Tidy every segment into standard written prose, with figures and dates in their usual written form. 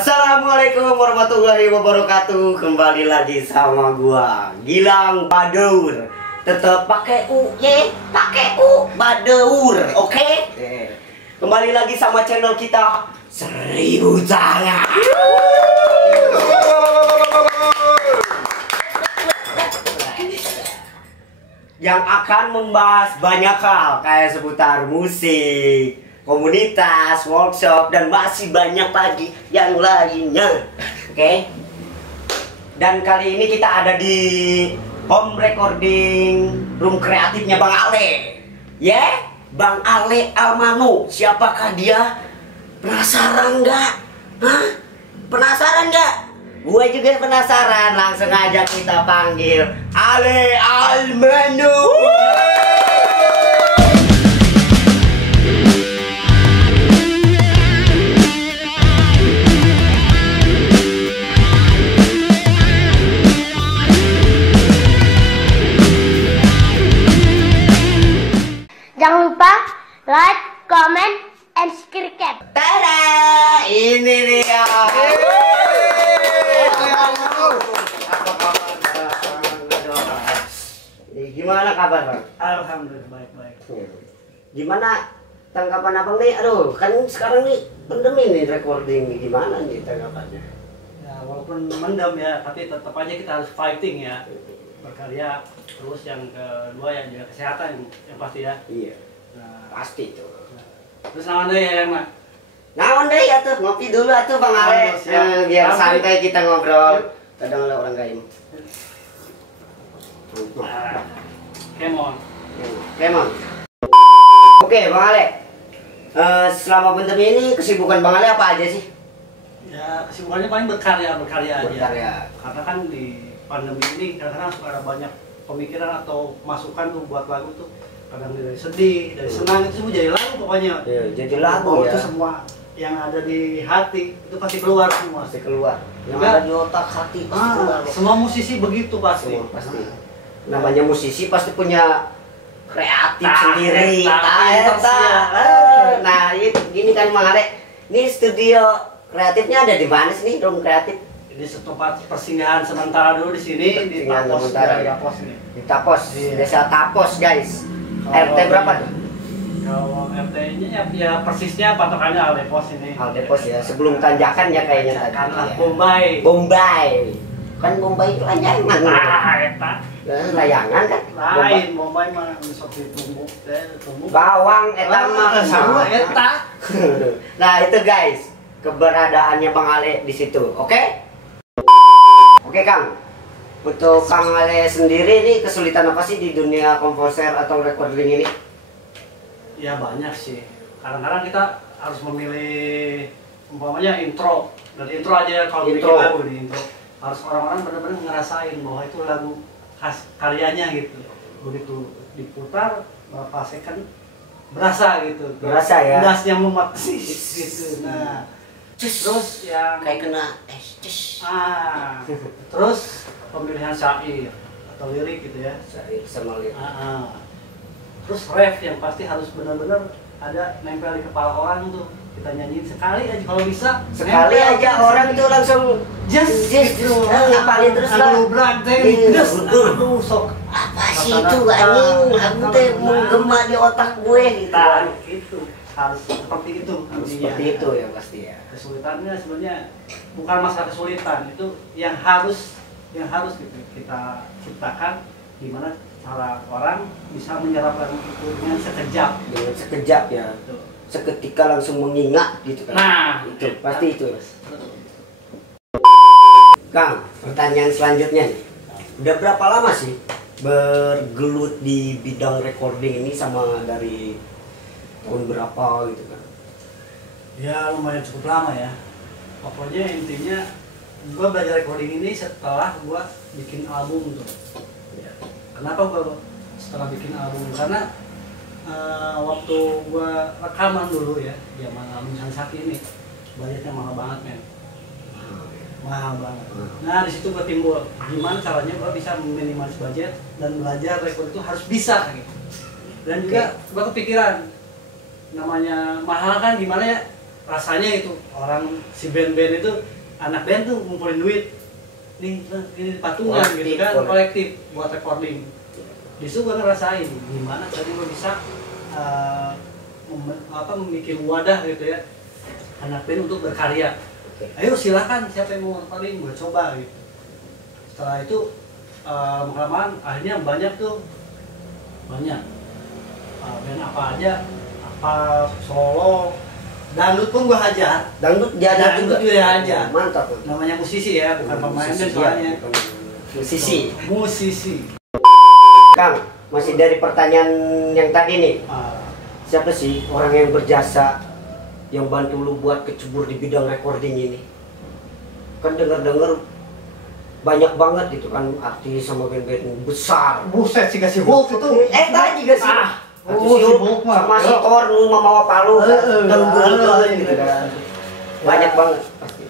Assalamualaikum warahmatullahi wabarakatuh. Kembali lagi sama gua Gilang Badur. Tetap pakai U, pakai U Badur, oke? Kembali lagi sama channel kita 1000 tangan. Yang akan membahas banyak hal kayak seputar musik, komunitas, workshop, dan masih banyak lagi yang lainnya. Oke. Dan kali ini kita ada di home recording room kreatifnya Bang Ale. Bang Ale Almano. Siapakah dia? Penasaran nggak? Hah? Penasaran nggak? Gue juga penasaran. Langsung aja kita panggil Ale Almano. Jangan lupa like, comment, and subscribe. Tada! Ini dia. Gimana kabar, Bang? Alhamdulillah baik-baik. Gimana tanggapan Abang nih? Aduh, kan sekarang nih pandemi nih, recording gimana nih tanggapannya? Ya walaupun mendem ya, tapi tetap aja kita harus fighting ya, berkarya. Terus yang kedua yang jaga kesehatan yang pasti ya. Iya, Nah, pasti tuh. terus namanya ya yang mah. Naon deh ya tuh, ngopi dulu atuh Bang Ale. Siap. Biar santai kita ngobrol. Kadang ada orang gaim. Kemon. Kemon. Oke, Bang Ale. Selama pandemi ini kesibukan Bang Ale apa aja sih? Ya kesibukannya paling berkarya aja. Berkarya. Karena kan di pandemi ini kadang-kadang suka ada banyak pemikiran atau masukan tuh buat lagu tuh. Kadang dari sedih, dari senang itu semua jadi lagu pokoknya. Iya, jadi lagu ya. Itu semua yang ada di hati itu pasti keluar semua. Pasti keluar. Yang Juga, ada di otak hati pasti keluar. semua musisi begitu pasti. Semua pasti. Namanya musisi pasti punya kreatif Nah, sendiri. eta. Nah, itu gini kan Bang Ale. Ini studio kreatifnya ada di mana sih nih, room kreatif? Ini tempat persinggahan sementara dulu di sini di Persinggahan Tapos sementara. ya, Tapos ini. Di Tapos, Iya. desa Tapos guys. Kalau RT berapa tuh? Kalau RT-nya ya persisnya patokannya Aldepos ini. Aldepos ya, sebelum tanjakan ya kayaknya tadi. Karena Ya. Bombay. Bombay. Kan Bombay itu layangan. Ah, eta. Layangan kan? Lain Bombay mah sok ditunggu, tunggu. Bawang eta mah sama eta. Nah, itu guys, keberadaannya Bang Ale di situ. Oke? Oke, Kang. Untuk Kang Ale sendiri nih kesulitan apa sih di dunia komposer atau recording ini? Ya banyak sih. Kadang-kadang kita harus memilih umpamanya intro. Dari intro aja kalau bikin Intro. lagu di intro harus orang-orang benar-benar ngerasain bahwa itu lagu khas karyanya gitu. Begitu diputar berapa second berasa gitu. Berasa ya? Dasnya mumet gitu. Nah, terus yang Kayak kena tes. terus pemilihan syair atau lirik gitu ya. Saya sama lihat. Terus ref yang pasti harus benar-benar ada nempel di kepala orang tuh. Kita nyanyiin sekali aja kalau bisa. Sekali nempel aja terus. orang tuh langsung Just gitu. ngapalin terus lah. Aduh brandeng. Iya, Just betul. aduh sok. Apa sih itu anjing? Lagu teh menggema di otak gue gitu. Nah, itu harus seperti itu. Harus intinya. seperti itu ya pasti ya. Kesulitannya sebenarnya bukan masalah kesulitan, itu yang harus gitu kita ciptakan, gimana cara orang bisa menyerap lagu itu dengan sekejap. Dengan sekejap ya. Gitu. Seketika langsung mengingat gitu kan. Nah, itu pasti itu. Kang, pertanyaan selanjutnya nih. Udah berapa lama sih bergelut di bidang recording ini, sama dari tahun berapa gitu kan? Ya lumayan cukup lama ya. Pokoknya intinya gue belajar recording ini setelah gue bikin album tuh. Ya. Kenapa gue setelah bikin album? Karena waktu gue rekaman dulu ya, zaman album Sansaki ini budgetnya mahal banget men. Mahal banget. Nah di situ gue timbul gimana caranya gue bisa meminimalis budget dan belajar record itu harus bisa gitu. Dan juga gue kepikiran namanya mahal kan gimana ya, rasanya itu orang si band-band itu anak band tuh ngumpulin duit nih ini patungan gitu kan, kolektif buat recording. Disitu gue ngerasain gimana tadi gue bisa membuat wadah gitu ya anak band untuk berkarya. Ayo silakan siapa yang mau recording, gue coba gitu. Setelah itu lama-kelamaan akhirnya banyak band apa aja, apa solo, dangdut pun gue hajar. Dangdut juga hajar. Mantap. Namanya musisi ya, bukan pemain band soalnya. Musisi. Kang, masih dari pertanyaan yang tadi nih. Siapa sih orang yang berjasa yang bantu lu buat kecebur di bidang recording ini? Kan dengar-dengar banyak banget gitu kan artis sama band-band besar. Buset sih kasih Hulk itu. Tadi juga sih. Si Hulk sama si Thor lu mau palu dan gitu kan. Banyak banget pasti.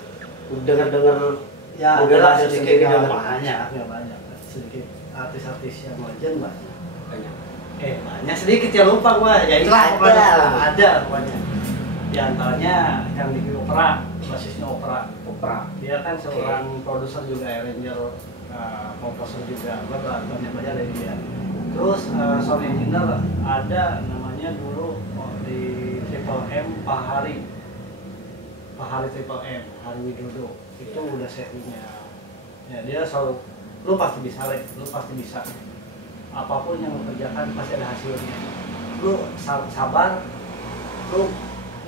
Dengar-dengar ya adalah sedikit nggak banyak. Sedikit artis-artis yang legend banyak. Banyak sedikit ya lupa gua. Ya ada pokoknya. Di antaranya yang di opera, basisnya opera. Dia kan seorang produser juga, arranger, komposer juga. Gua banyak dari dia. Terus sound engineer ada namanya dulu di Triple M Pak Hari Triple M, Hari Widodo. Itu udah settingnya. Ya dia selalu lu pasti bisa. Apapun yang lu kerjakan pasti ada hasilnya. Lu sabar, lu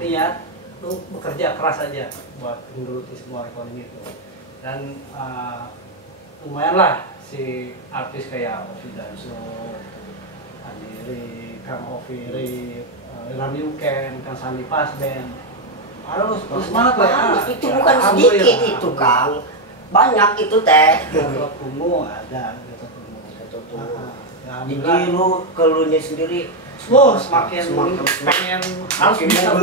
niat, lu bekerja keras aja buat menggeluti semua recording itu. Dan lumayan lah si artis kayak Ovi Danso, Andiri, Kang Ovi Rip, Ilham Yuken, Kang Sandi Pasben. Harus semangat lah ya. Itu bukan sedikit itu Kang, banyak itu teh. Gatot Tunggu ada, Jadi lu keluarnya sendiri semakin pengen harus bisa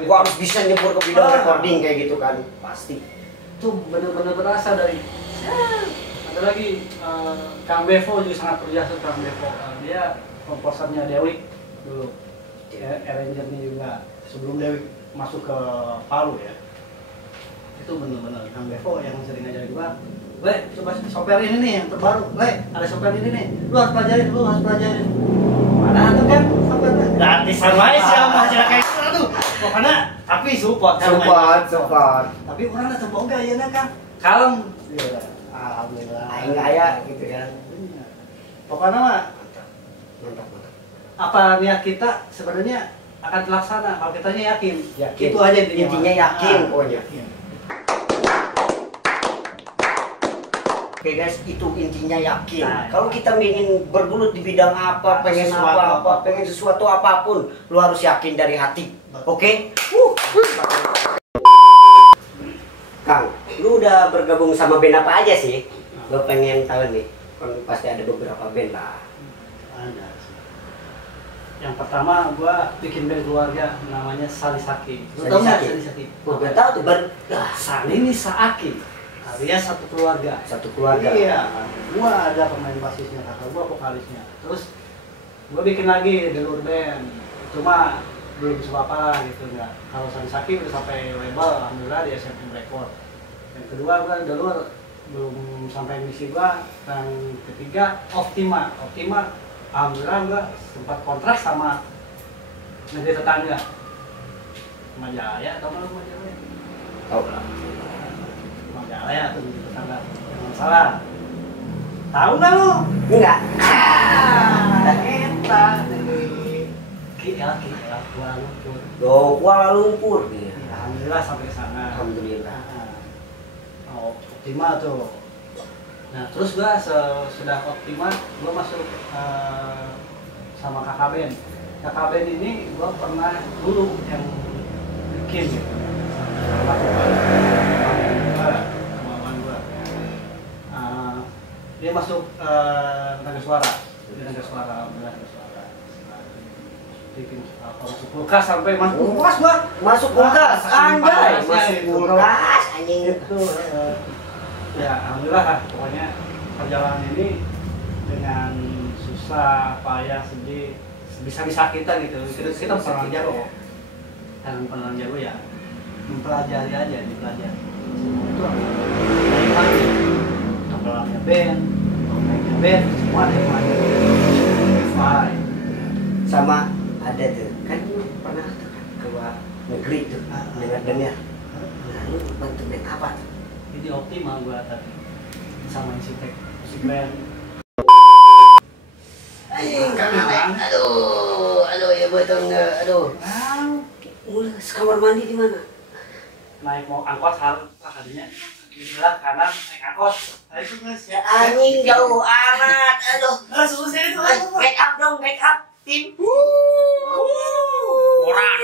gitu. Gua harus bisa nyebur ke bidang recording kayak gitu kan, pasti. Itu bener-bener berasa dari ada lagi Kang Bevo juga sangat berjasa. Kang Bevo dia komposernya Dewi dulu, arrangernya juga sebelum Dewi masuk ke Palu ya. Itu bener-bener Kang Bevo yang sering ngajarin gua, Le, coba software ini nih yang terbaru, Le, ada software ini nih, lu harus pelajarin. Mana tuh kan software-nya? Gratisan wae siapa aja kayak gitu tuh. Pokoknya tapi support. Tapi orang ada boga ya kan. Kalem. Iya. Alhamdulillah. Aing aya gitu kan. Pokoknya mah Mantap. apa niat kita sebenarnya akan terlaksana kalau kitanya yakin. Itu aja intinya yakin pokoknya. Oke guys, itu intinya yakin. Kalau kita ingin bergelut di bidang apa, pengen sesuatu apapun, lu harus yakin dari hati. Oke? Kang, lu udah bergabung sama band apa aja sih? Gue pengen tahu nih. Kan pasti ada beberapa band lah. Ada sih. Yang pertama gua bikin band keluarga namanya Salisaki. Lu tahu nggak Salisaki? Gue tahu tuh Salini Saaki. Alias satu keluarga. Iya. Gua ada pemain basisnya, kakak gua vokalisnya. Terus gua bikin lagi The Lure Band. Cuma belum apa gitu enggak. Kalau Salisaki udah sampai label alhamdulillah di SM Record. Yang kedua gua The Lure belum sampai misi gua. Dan ketiga Optima alhamdulillah gua sempat kontrak sama negeri tetangga. Majaya atau mana Majaya? Tahu lah. Ya tuh tetangga, jangan salah. Tahu nggak lu? Enggak. Kita dari KL Kuala Lumpur dia. Alhamdulillah sampai sana. Alhamdulillah. Optima tuh. Nah terus gua sudah Optima, gua masuk sama kakak band. Kakak band ini gua pernah dulu yang bikin gitu. Dia masuk tenaga suara, bikin masuk kulkas sampai masuk kulkas gua. Masuk kulkas, anjay. Masuk kulkas, anjing itu. Ya alhamdulillah lah, pokoknya perjalanan ini dengan susah, payah, sedih, bisa kita gitu. Kita pernah jatuh. tangan penerang jago ya mempelajari aja, dipelajari semua itu dari pagi tabelnya band, topengnya band, semua ada yang main fine. Sama ada tuh kan lu pernah tuh kan ke luar negeri tuh dengar nah lu bantu band apa tuh? Jadi optimal gua tadi sama Insitek musik band. Aduh ya betul nggak, aduh. Mulus kamar mandi di mana? Naik mau angkot harus tadinya bilang kanan naik angkot. Ayo guys ya. Anjing jauh amat, aduh. Susah itu. Back up dong, back up tim. Orang.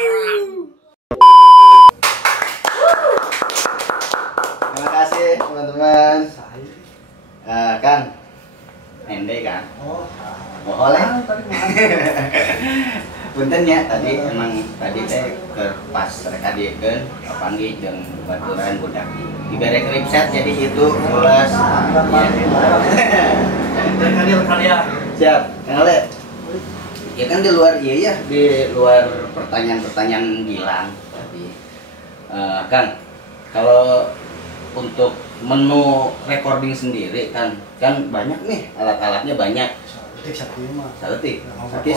Terima kasih teman-teman. Kan, Ende kan. Oh, Boleh. tadi mana? Punten ya tadi emang tadi teh ke pas reka diekeun panggil jeung baturan budak dibere kripset jadi itu mulus Karya. siap ngale ya kan di luar iya ya di luar pertanyaan-pertanyaan Gilang tadi Kang kalau untuk menu recording sendiri kan banyak nih alat-alatnya banyak saeutik oke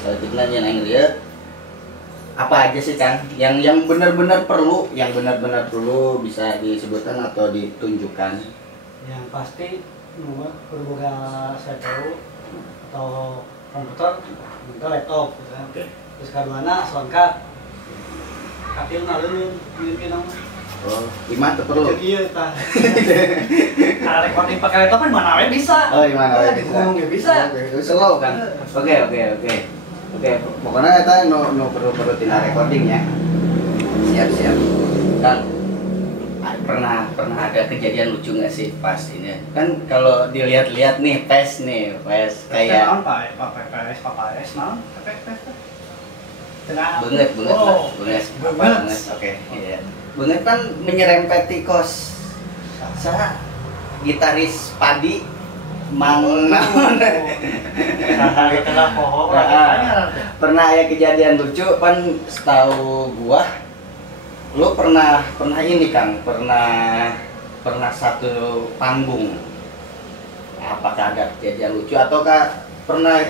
saeutik nanya nang lieu apa aja sih Kang yang benar-benar perlu bisa disebutkan atau ditunjukkan Yang pasti nomor berboga saya tahu atau komputer, laptop gitu kan. Terus kaduana soundcard. Kapil nalun mungkin oh gimana tuh perlu iya tah. Kalau recording pakai laptop kan mana we bisa. oh gimana Di ngomong nggak bisa. slow kan oke pokoknya kita no perlu tina recording ya siap Kang pernah ada kejadian lucu nggak sih pas ini kan kalau dilihat-lihat nih tes kayak pakai PPS banget oke iya banget kan menyerempeti kos saya gitaris Padi Mang naon pernah ya kejadian lucu kan setahu gua lu pernah ini Kang pernah satu panggung apakah ada kejadian lucu ataukah pernah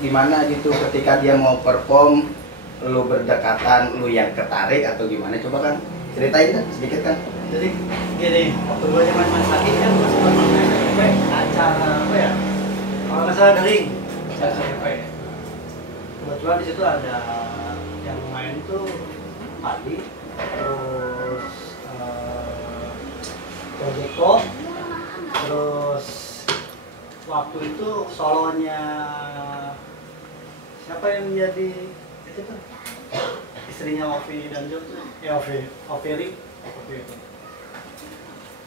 gimana gitu ketika dia mau perform lu berdekatan lu yang ketarik atau gimana coba Kang ceritain kan sedikit Kang jadi gini waktu gue zaman sakit kan masih pernah acara apa ya kalau nggak salah daring kebetulan di situ ada yang main tuh Padi terus Projeko terus waktu itu solonya siapa yang menjadi itu tuh istrinya Ovi dan Jo Ovi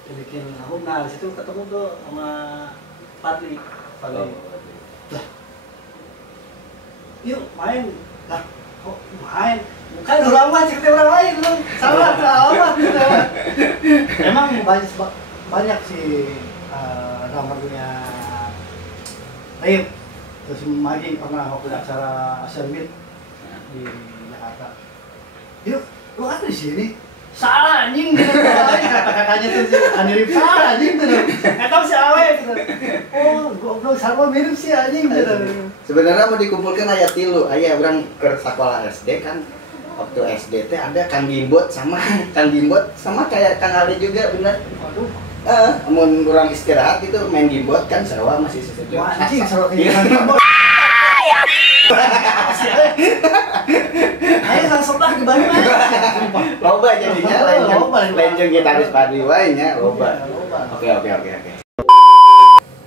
itu bikin album. Nah disitu ketemu tuh sama Fadli lah yuk main lah kok main bukan orang mah cerita orang lain belum salah gitu. Emang banyak sih nomornya Rip terus Magi pernah waktu acara Asian Meet di Jakarta yuk lu ada di sini salah anjing gitu kata-katanya tuh si Anirip salah anjing gitu nggak tahu si Awe gitu oh goblok sama mirip sih anjing gitu sebenarnya mau dikumpulkan ayat tilu ayah orang ke sekolah SD kan waktu SD teh ada Kang Gimbot sama kayak Kang Ali juga bener waduh mun orang istirahat gitu main Gimbot kan sewa masih sesuatu anjing seru kayak Gimbot ayo langsung lah di Bandung loba jadinya lain jeung gitaris Padi wae nya loba oke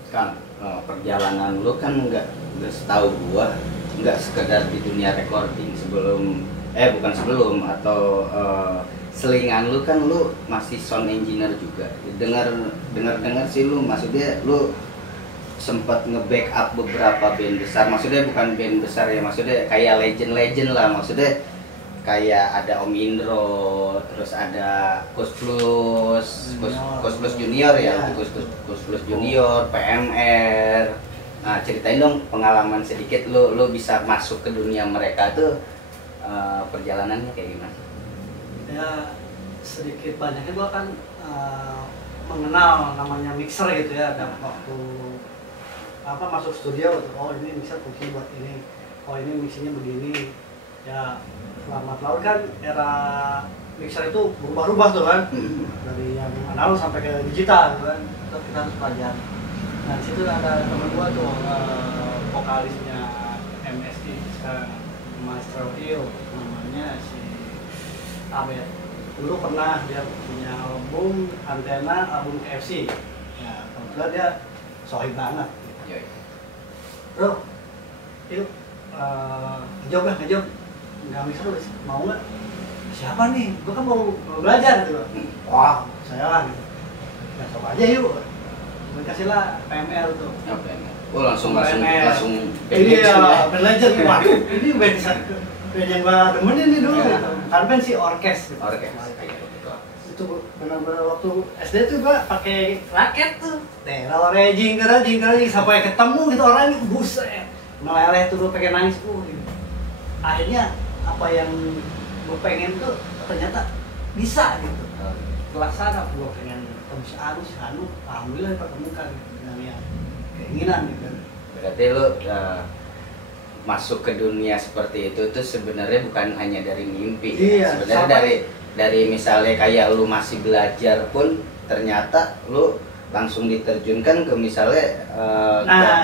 Kang perjalanan lu kan nggak setahu gua nggak sekedar di dunia recording atau selingan lu kan lu masih sound engineer juga dengar sih lu maksudnya lu sempat nge-backup beberapa band besar maksudnya bukan band besar ya maksudnya kayak legend lah maksudnya kayak ada Om Indro terus ada Kus Plus Junior ya Kus Plus Junior PMR nah ceritain dong pengalaman sedikit lu bisa masuk ke dunia mereka tuh perjalanannya kayak gimana? Ya sedikit banyaknya gua kan mengenal namanya mixer gitu ya. Dan waktu masuk studio, oh ini mixer fungsi buat ini, oh ini mixingnya begini. Ya lambat laun kan era mixer itu berubah-ubah tuh kan, dari yang analog sampai ke digital tuh kan, itu kita harus pelajari. Nah situ ada temen gua tuh vokalisnya MSI sekarang, Maestro Hill namanya, si Abed. Dulu pernah dia punya album Antena, album KFC. Ya kebetulan dia sohib banget. Bro, yuk ngejob nggak bisa tulis, mau nggak? Siapa nih? Gue kan mau belajar gitu. Wah, saya lah gitu. Ya coba aja yuk. Gue kasihlah PML tuh. Oh, PML. Oh langsung Ini ya belajar nih. Waduh, ini band yang gue demenin nih dulu. Kan band si orkes. Gitu. Itu benar-benar waktu SD tuh gue pakai raket tuh. Jing sampai ketemu gitu orangnya, buset. Meleleh tuh, gue pengen nangis gitu. Akhirnya apa yang gue pengen tuh ternyata bisa gitu, terlaksana. Gue pengen ketemu si Anu, alhamdulillah dipertemukan dengan yang keinginan gitu. Berarti lu masuk ke dunia seperti itu tuh sebenarnya bukan hanya dari mimpi. Iya, sebenarnya dari misalnya kayak lu masih belajar pun ternyata lu langsung diterjunkan ke misalnya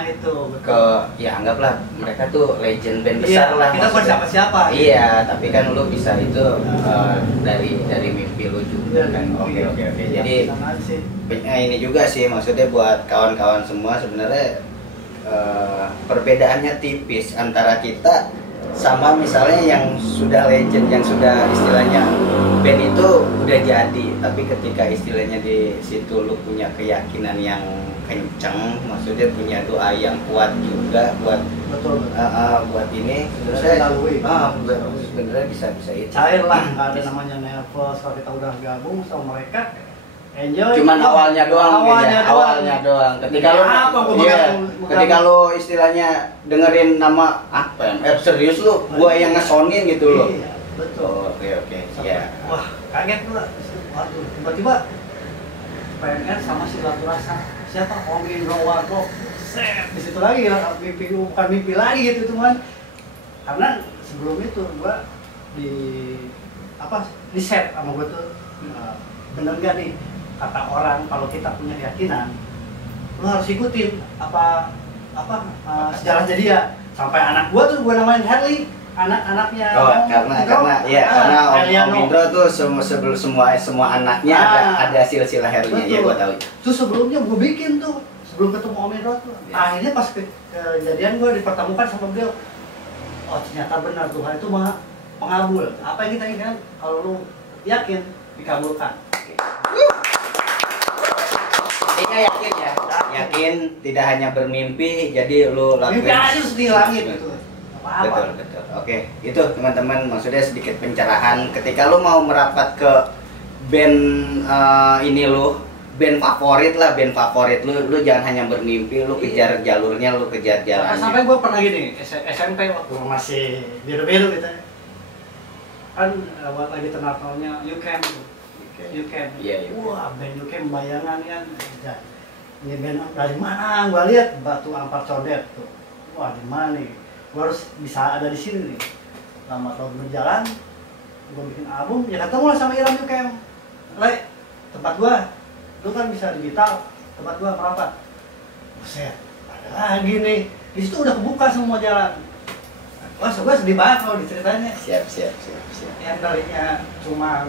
itu ke ya anggaplah mereka tuh legend band besar lah. Kita bukan siapa-siapa. Iya, tapi kan lu bisa itu dari mimpi lu juga kan. Oke. Jadi ini juga sih maksudnya buat kawan-kawan semua sebenarnya perbedaannya tipis antara kita sama misalnya yang sudah legend, yang sudah istilahnya band itu udah jadi, tapi ketika istilahnya di situ lu punya keyakinan yang kenceng, maksudnya punya doa yang kuat juga buat buat ini sebenarnya bisa itu cair lah, nggak ada namanya nervous. Kalau kita udah gabung sama mereka enjoy. Cuman awalnya doang. Ketika lo istilahnya dengerin nama PMR serius lo, gua yang ngesonin gitu lo. Iya, betul. Oke. Ya. Wah, kaget pula. Waduh, tiba-tiba PMR sama si Latu Rasa. Siapa? Om Indro Warkop. Set, di situ lagi ya, bukan mimpi lagi gitu teman. Karena sebelum itu gua di set sama gua tuh bener gak nih kata orang kalau kita punya keyakinan lo harus ikutin sejarah jadi ya. Sampai anak gua tuh gua namain Harley, anaknya karena Om Indro tuh semua anaknya ada silsilah Harley-nya. Ya gua tahu. Tuh sebelumnya gua bikin tuh sebelum ketemu Om Indro tuh. Akhirnya pas kejadian gua dipertemukan sama beliau. Oh ternyata benar Tuhan itu maha pengabul. Apa yang kita inginkan kalau lu yakin dikabulkan. Intinya yakin tidak hanya bermimpi, jadi lu lakuin. Mimpi aja di langit gitu. Betul. Oke, itu teman-teman maksudnya sedikit pencerahan. Ketika lu mau merapat ke band band favorit lu jangan hanya bermimpi, lu kejar jalurnya, lu kejar jalannya. Sampai gue pernah gini, SMP waktu masih biru-biru gitu. Kan lagi terkenalnya You Can. Iya. Wah, band You Can bayangan kan. Ini band dari mana? Gua lihat Batu Ampar Codet tuh. Wah, di mana nih? Gua harus bisa ada di sini nih. Lama tahun berjalan, gua bikin album, ya ketemu lah sama Iram You Can. Tempat gua, lu kan bisa digital, tempat gua merapat. Buset, ada lagi nih. Di situ udah kebuka semua jalan. Wah, gua sedih banget kalau diceritanya. Siap. Yang tadinya cuma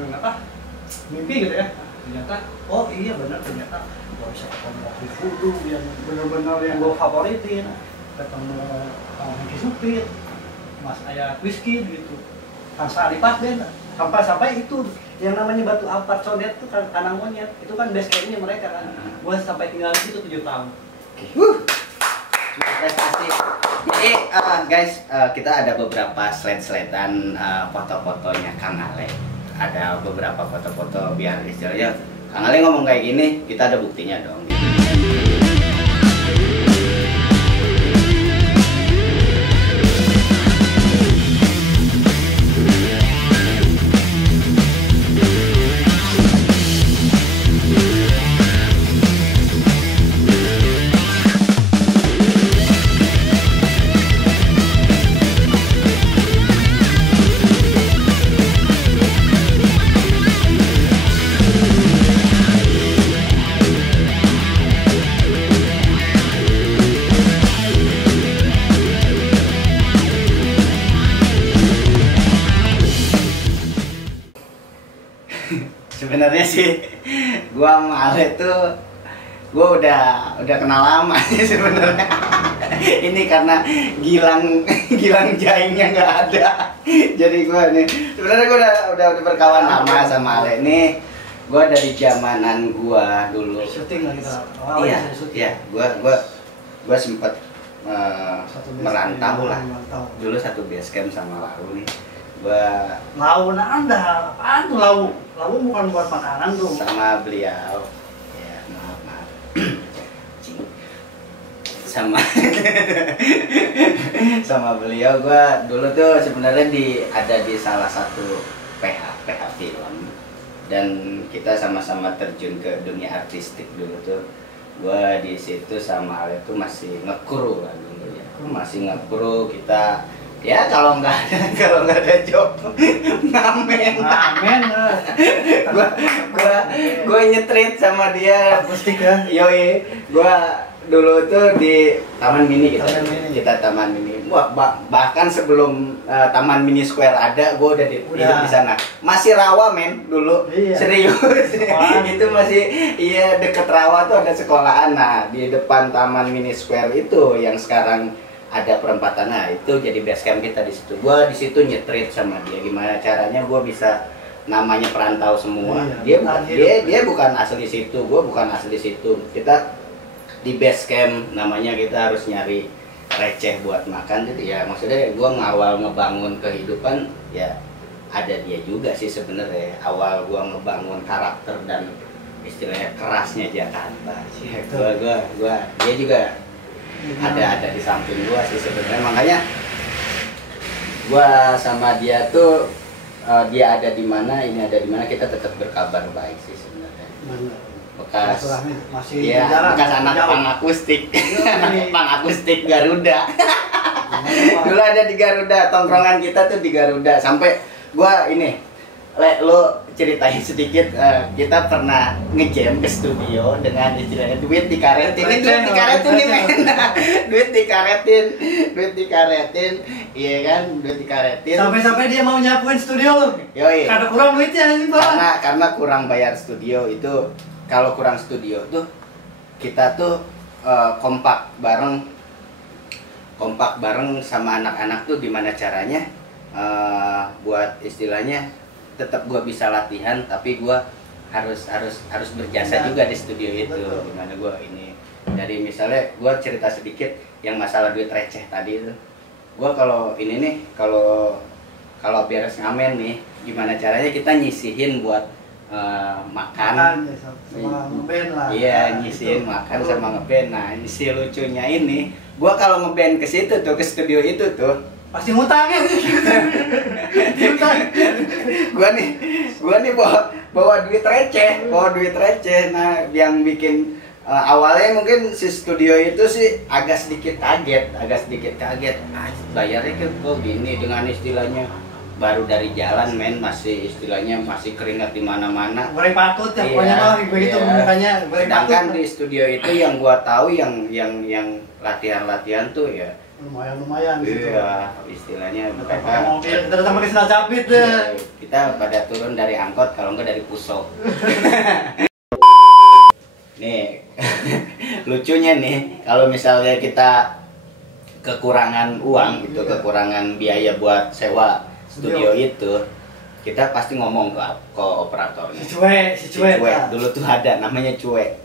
mimpi gitu ya, ternyata oh iya benar, ternyata gua bisa ketemu Oki Fudu yang benar-benar yang gua favoritin, ketemu Hengki Supit, Mas Ayah Whisky gitu, Kang Sari Pasben, sampai itu yang namanya Batu Ampar Codet tuh kan kandang monyet, itu kan base campnya mereka kan. Gua sampai tinggal di situ 7 tahun. Prestasi. Jadi guys, kita ada beberapa slide-slidean foto-fotonya Kang Ale. Ada beberapa foto-foto biar istilahnya Kang Ale ngomong kayak gini, kita ada buktinya dong. sebenarnya sih gua sama Ale tuh gua udah kenal lama sih sebenarnya. Ini karena Gilang Jaingnya nggak ada. Jadi gua nih sebenarnya gua udah berkawan lama sama Ale nih. Gua dari zamanan gua dulu. Syuting lah kita. Iya, iya. Gua sempet merantau lah. Dulu satu base camp sama Lau nih. Gua Lau Anda, apaan tuh lau? Lau bukan buat makanan tuh. sama beliau. Ya, maaf. sama sama beliau gua dulu tuh sebenarnya ada di salah satu PH film, dan kita sama-sama terjun ke dunia artistik dulu tuh. Gua di situ sama Ale tuh masih ngekru lah dulu ya, masih ngekru. Kita ya kalau nggak ada job ngamen. Gua nyetrit sama dia Akustik ya. yoi. Gua dulu tuh di Taman Mini kita Taman Mini. Wah, bahkan sebelum Taman Mini Square ada, gua udah hidup di sana. Masih rawa men dulu. Iya. Serius. Itu masih iya, deket rawa tuh ada sekolahan. Nah, di depan Taman Mini Square itu yang sekarang ada perempatan. Nah, itu jadi base camp kita di situ. Gua di situ nyetrit sama dia. Gimana caranya gua bisa, namanya perantau semua. Dia bukan asli situ, gua bukan asli situ. Kita di base camp namanya kita harus nyari receh buat makan gitu ya. Maksudnya gua ngawal ngebangun kehidupan ya, ada dia juga sih sebenarnya. Awal gua ngebangun karakter dan istilahnya kerasnya Jakarta sih. Gua dia juga ada di samping gua sih sebenarnya. Makanya gua sama dia tuh dia ada di mana, ini ada di mana, kita tetap berkabar baik sih sebenarnya. Bekas masih ya, jalan, bekas anak jauh. pang akustik. Anak pang akustik Garuda. Dulu ada di Garuda, tongkrongan kita tuh di Garuda. Sampai gua ini lo ceritain sedikit, kita pernah ngejam ke studio dengan istilahnya duit dikaretin nih men. duit dikaretin, iya kan, duit dikaretin. Sampai dia mau nyapuin studio lo. Yoi. Karena kurang duitnya ini Pak. Karena kurang bayar studio itu. Kalau kurang studio tuh kita tuh kompak bareng sama anak-anak tuh, gimana caranya buat istilahnya tetap gua bisa latihan tapi gua harus berjasa juga di studio itu. Gimana gua ini dari misalnya gua cerita sedikit yang masalah duit receh tadi itu. Gua kalau ini nih, kalau beres ngamen nih, gimana caranya kita nyisihin buat makan sama ngeband lah. Iya, nyisihin makan sama ngeband. Nah, ini si lucunya ini, gua kalau ngeband ke situ tuh, ke studio itu tuh Pasti ngutang ya. gua nih bawa duit receh. Nah, yang bikin awalnya mungkin si studio itu sih agak sedikit kaget. Bayarnya kok gini, dengan istilahnya baru dari jalan men, masih istilahnya masih keringat di mana-mana. Goreng patut ya, pokoknya mah begitu mukanya goreng patut. Sedangkan di studio itu yang gua tahu yang latihan tuh ya lumayan gitu. Iya, istilahnya Mereka mobil, kita datang pakai sandal capit deh. iya, kita pada turun dari angkot, kalau enggak dari pusok. Nih, lucunya nih, kalau misalnya kita kekurangan uang gitu, kekurangan biaya buat sewa studio itu, kita pasti ngomong ke operatornya. Si cuek. Dulu tuh ada namanya cuek.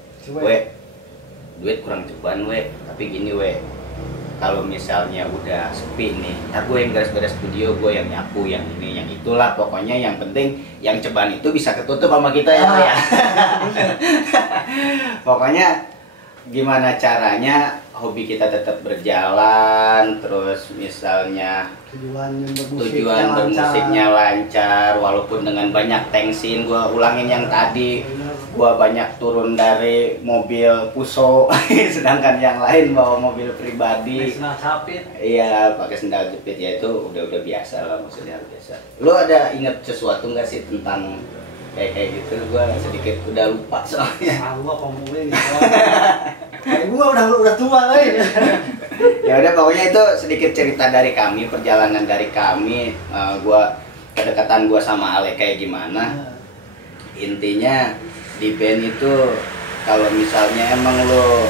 Duit kurang ceban tapi gini kalau misalnya udah sepi nih, ntar gue yang beres-beres studio, gue yang nyapu, yang ini, yang itulah, pokoknya yang penting yang ceban itu bisa ketutup sama kita ya. Pokoknya gimana caranya hobi kita tetap berjalan, terus misalnya tujuan bermusiknya lancar, walaupun dengan banyak tensin. Gua ulangin yang tadi, gua banyak turun dari mobil Puso, sedangkan yang lain bawa mobil pribadi. Sendal capit. Iya, pakai sendal jepit, ya itu udah biasa lah, maksudnya biasa. Lo ada inget sesuatu nggak sih tentang kayak gitu? Gua sedikit udah lupa soalnya. Gua ngomongin gua udah tua lagi. Ya udah, pokoknya itu sedikit cerita dari kami, perjalanan dari kami, kedekatan gua sama Ale kayak gimana. intinya di band itu kalau misalnya emang lo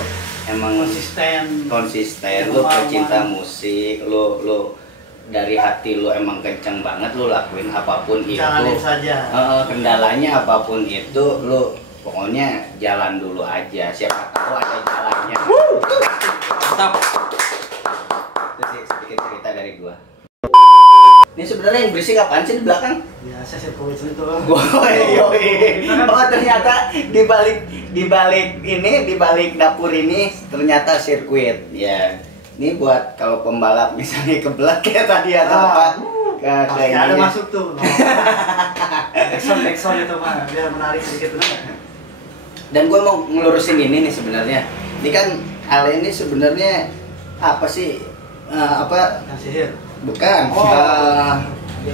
konsisten lo pecinta musik, lo dari hati lo emang kenceng banget, lo lakuin apapun itu, saja. Kendalanya apapun itu lo pokoknya jalan dulu aja, siapa tahu ada jalannya. Mantap. Itu sih sedikit cerita dari gua. Ini sebenarnya yang berisik apaan sih di belakang? Biasa sirkuit itu. Oh ternyata di balik dapur ini ternyata sirkuit. Ya, ini buat kalau pembalap misalnya kebelat kayak tadi atau apa? Kayak ada masuk tuh. Exxon itu mah biar menarik sedikit benar. Dan gue mau ngelurusin ini nih sebenarnya. Ini kan Ale ini sebenarnya apa sih? Yang sihir. Bukan.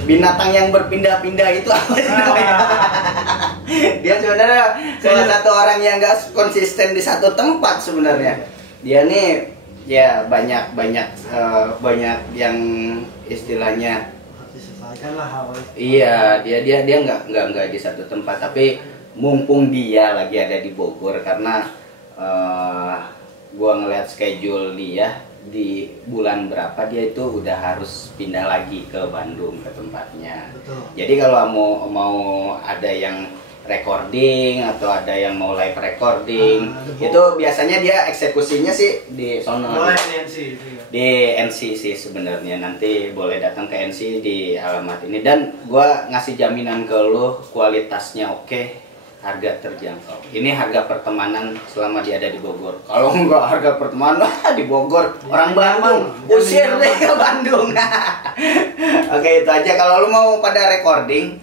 Binatang yang berpindah-pindah itu apa sih namanya? Dia sebenarnya salah satu orang yang gak konsisten di satu tempat sebenarnya. Dia nih ya banyak yang istilahnya. Disesuaikan lah hal. Iya, dia nggak di satu tempat, tapi mumpung dia lagi ada di Bogor karena gua ngeliat schedule dia di bulan berapa dia itu udah harus pindah lagi ke Bandung ke tempatnya. Betul. Jadi kalau mau ada yang recording atau ada yang mau live recording itu biasanya dia eksekusinya sih di sono di NC sih sebenarnya. Nanti boleh datang ke NC di alamat ini dan gua ngasih jaminan ke lu kualitasnya oke, harga terjangkau. Ini harga pertemanan selama dia ada di Bogor. Kalau enggak harga pertemanan di Bogor orang Bandung usir deh ke Bandung. Oke, itu aja. Kalau lu mau pada recording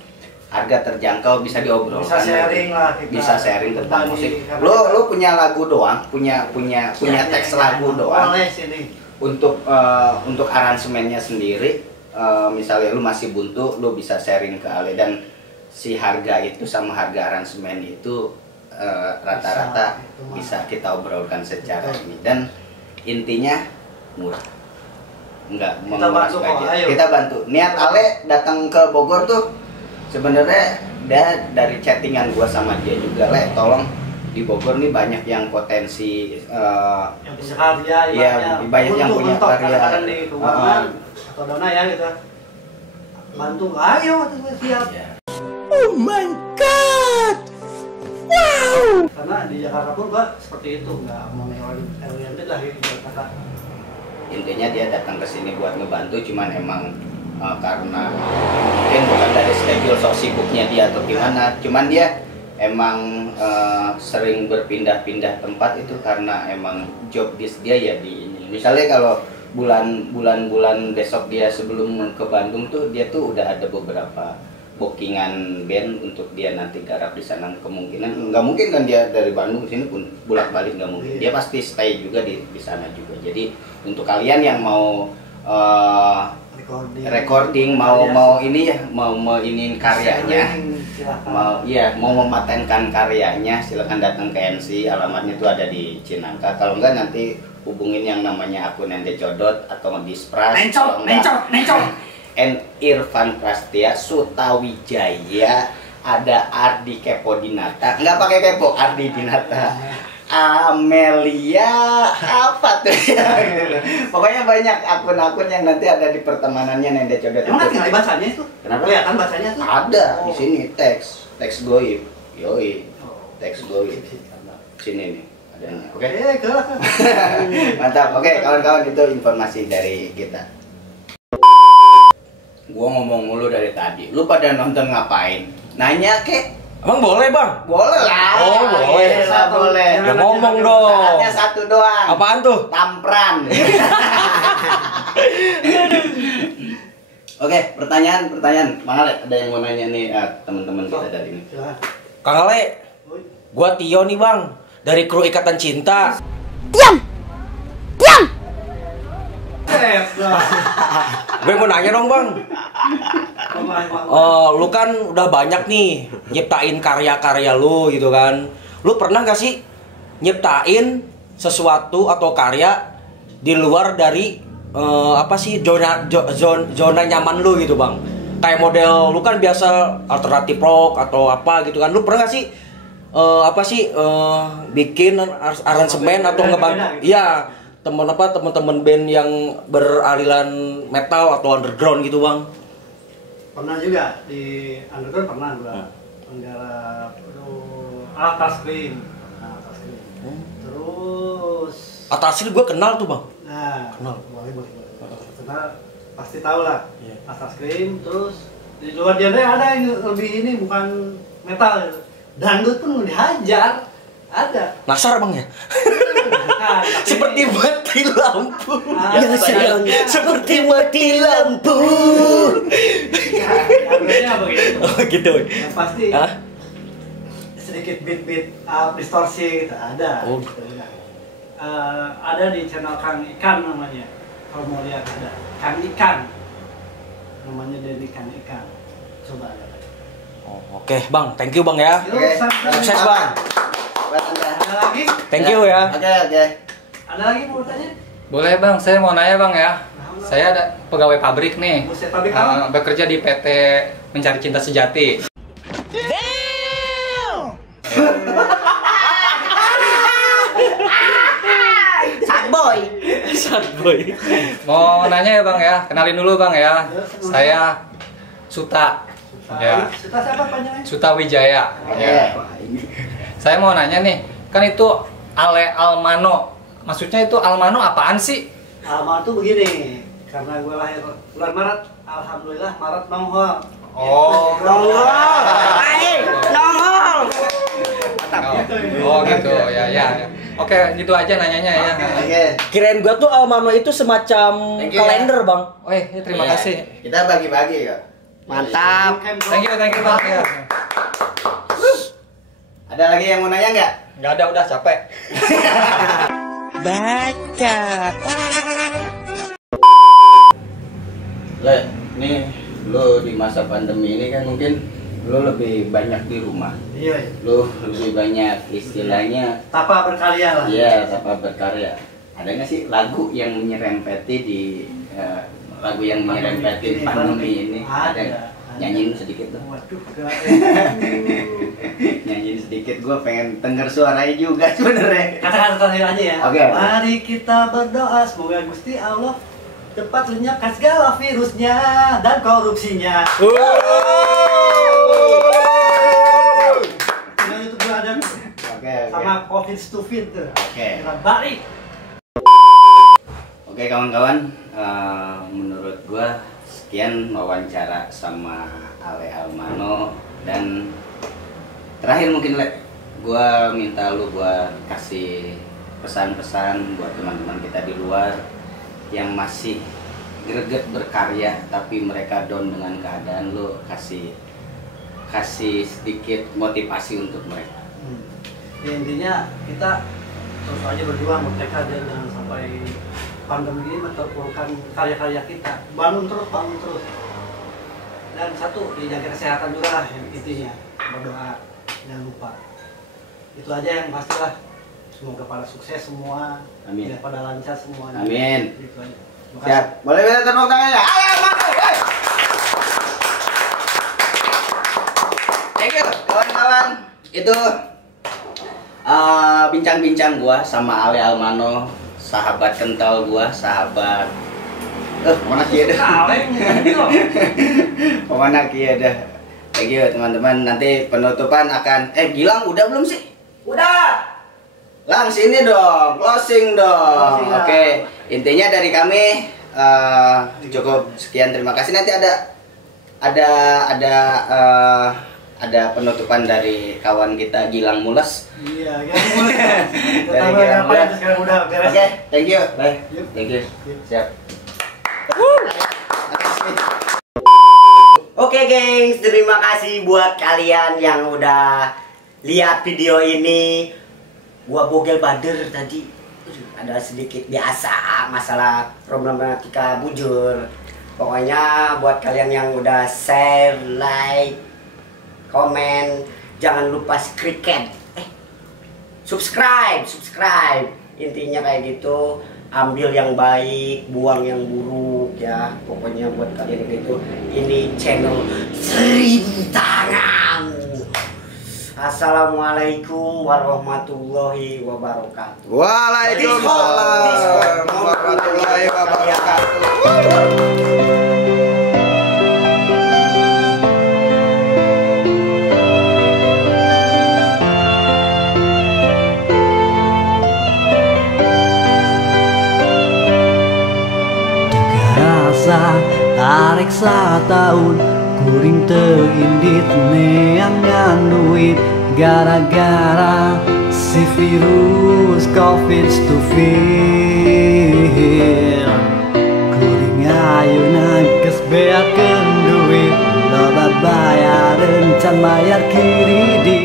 harga terjangkau bisa diobrolkan. Bisa sharing lah kita. Bisa sharing tentang musik. Lu punya lagu doang, punya teks lagu doang. Boleh sini. Untuk aransemennya sendiri, misalnya lu masih buntu, lu bisa sharing ke Ale dan si harga itu sama harga aransemen itu rata-rata bisa kita obrolkan secara ini dan intinya murah, nggak menguras budget. Kita bantu. Niat Ale datang ke Bogor tuh sebenarnya dari chattingan gua sama dia juga, Le, tolong di Bogor nih banyak yang potensi yang bisa karya, ya banyak yang punya karya di keuangan atau dana ya gitu. Bantu, ayo siap. Ya. Oh my god. Wow. Karena di Jakarta pun gua seperti itu, nggak mau oriented lah gitu kata. Intinya dia datang ke sini buat ngebantu, cuman emang karena mungkin bukan dari schedule sok sibuknya dia atau gimana, cuman dia emang sering berpindah-pindah tempat itu karena emang job desk dia ya di ini. Misalnya kalau bulan besok dia sebelum ke Bandung tuh dia tuh udah ada beberapa bookingan band untuk dia nanti garap di sana. Kemungkinan nggak mungkin kan dia dari Bandung ke sini pun bolak-balik, nggak mungkin. Dia pasti stay juga di sana juga. Jadi untuk kalian yang mau recording mau ini ya, mau iniin karyanya, mau mematenkan karyanya, silakan datang ke NC. Alamatnya itu ada di Cinangka. Kalau enggak nanti hubungin yang namanya akun Nende Codot atau di Spras. Nencok. N. Irfan Prastia Sutawijaya, ada Ardi Kepo Dinata, nggak pakai Kepo, Ardi Dinata, Amelia apa tuh ya, pokoknya banyak akun-akun yang nanti ada di pertemanannya Nende Codot. Emang tinggal bacanya itu? Kenapa? Kelihatan bacanya tuh? Ada di sini teks goib, teks goib sini nih adanya. Oke. Mantap. Oke, kawan-kawan, itu informasi dari kita. Gua ngomong mulu dari tadi. Lu pada nonton ngapain? Nanya kek? Emang boleh, Bang? Boleh lah. Oh, boleh. Boleh. Ya ngomong dong. Syaratnya satu doang. Apaan tuh? Tampran. Oke, pertanyaan. Mang Ale, ada yang mau nanya nih teman-teman kita dari ini. Kang Ale, gua Tio nih, Bang, dari kru Ikatan Cinta. Diam! Gue mau nanya dong, Bang. Lu kan udah banyak nih nyiptain karya-karya lu gitu kan. Lu pernah gak sih nyiptain sesuatu atau karya di luar dari zona nyaman lu gitu, Bang? kayak model lu kan biasa alternatif rock atau apa gitu kan. Lu pernah gak sih bikin aransemen atau ngebantu iya teman-teman band yang beraliran metal atau underground gitu, Bang? Pernah juga di underground pernah gua. Menggarap Atas Krim. Terus Atas gue kenal tuh, Bang. nah, Kenal. boleh. Karena pasti tahu lah. Iya. Atas Krim, terus di luar genre ada yang lebih ini bukan metal. Dangdut pun dihajar. Ada. Nasar, Bang ya? Nah, tapi- Seperti mati lampu. Ah, Ya sayang, seperti mati lampu. Dangdutnya begitu. Oh gitu. Yang pasti Hah? sedikit beat distorsi gitu ada. Oh. Gitu, ya. Ada di channel Kang Ikan namanya. Kalau mau lihat ada Kang Ikan. Namanya dari Kang Ikan. Coba lihat. Oh, oke, Bang. Thank you, Bang ya. Yuk, Oke. sampai- Sukses, Bang. Buat Anda. Ada lagi? Thank you ya. Oke. Ada lagi mau tanya? Boleh bang, saya mau nanya bang ya. Saya ada pegawai pabrik nih. Buset, pabrik apa? Bekerja di PT Mencari Cinta Sejati. Sadboy. Sad boy. Mau nanya ya bang ya, kenalin dulu bang ya. Saya Suta. Ya, Suta siapa panjangnya? Suta Wijaya. Ya. Saya mau nanya nih, kan itu Ale Almano. Maksudnya itu Almano apaan sih? Alma tuh begini, karena gue lahir bulan Maret, alhamdulillah Maret nongol. Oh. Nongol. Ayo, nongol. Oh gitu ya. Oke, gitu aja nanyanya ya. Oke. Kirain gua tuh Almano itu semacam Thank you, kalender, Bang. Oh terima Iya, kasih. Kita bagi-bagi kok. Mantap. Thank you bang ya. Ada lagi yang mau nanya nggak? Nggak ada, udah capek. Le, nih lo di masa pandemi ini kan mungkin lo lebih banyak di rumah. Iya, iya. Lo lebih banyak istilahnya, Tapa berkarya lah. iya, apa berkarya. Ada nggak sih lagu yang menyerempeti di lagu yang menyerempeti pandemi ini? Ada. Nyanyiin sedikit dong. Waduh, gak. Nyanyiin sedikit, gue pengen denger suaranya juga sebenarnya. Kata-kata terakhir aja ya. Oke. Mari kita berdoa semoga Gusti Allah cepat lenyapkan segala virusnya dan korupsinya. Nah, itu gua ada Oke. sama COVID stupid tuh. Oke. Kita balik. Oke kawan-kawan, menurut gua sekian wawancara sama Ale Almano, dan terakhir mungkin gua minta lu buat kasih pesan-pesan buat teman-teman kita di luar yang masih greget berkarya tapi mereka down dengan keadaan. Lu kasih sedikit motivasi untuk mereka. Ya, intinya kita terus aja berjuang bertekad ya, jangan sampai pandemi ini menerpurkan karya-karya kita. Bangun terus. Dan satu, dijaga kesehatan juga lah yang intinya. Berdoa, jangan lupa. Itu aja yang pastilah. Semoga pada sukses semua. Amin. Ya, pada lancar semuanya. Amin. Gitu aja. Terima kasih. Siap, boleh minta tepuk tangannya. Ale Almano, hey! Thank you kawan-kawan. Itu bincang-bincang gua sama Ale Almano, sahabat kental gua, sahabat mana kieu dah. Mana kieu dah. Thank you teman-teman. Nanti penutupan akan Gilang udah belum sih? Udah. Lang sini dong, closing dong. Closing lah. Oke, intinya dari kami cukup sekian. Terima kasih. Nanti ada penutupan dari kawan kita Gilang Mules. Iya, kan mulai. Kita Dari tambah Gilang apa Mules. sekarang udah beres. Oke, thank you. Bye. Yuk. Thank you. Siap. Oke gengs, terima kasih buat kalian yang udah lihat video ini. Gua bogel bader tadi. Ada sedikit biasa masalah problematika bujur. Pokoknya buat kalian yang udah share, like, komen, jangan lupa subscribe. Intinya kayak gitu, ambil yang baik, buang yang buruk. ya. Pokoknya buat kalian itu ini channel 1000 tangan. Assalamualaikum warahmatullahi wabarakatuh. Waalaikumsalam warahmatullahi wabarakatuh. Arek satahun kuring teu indit neangan duit gara-gara si virus covid stufil. Kuring ayeuna geus beakeun duit loba bayareun can bayar kredit.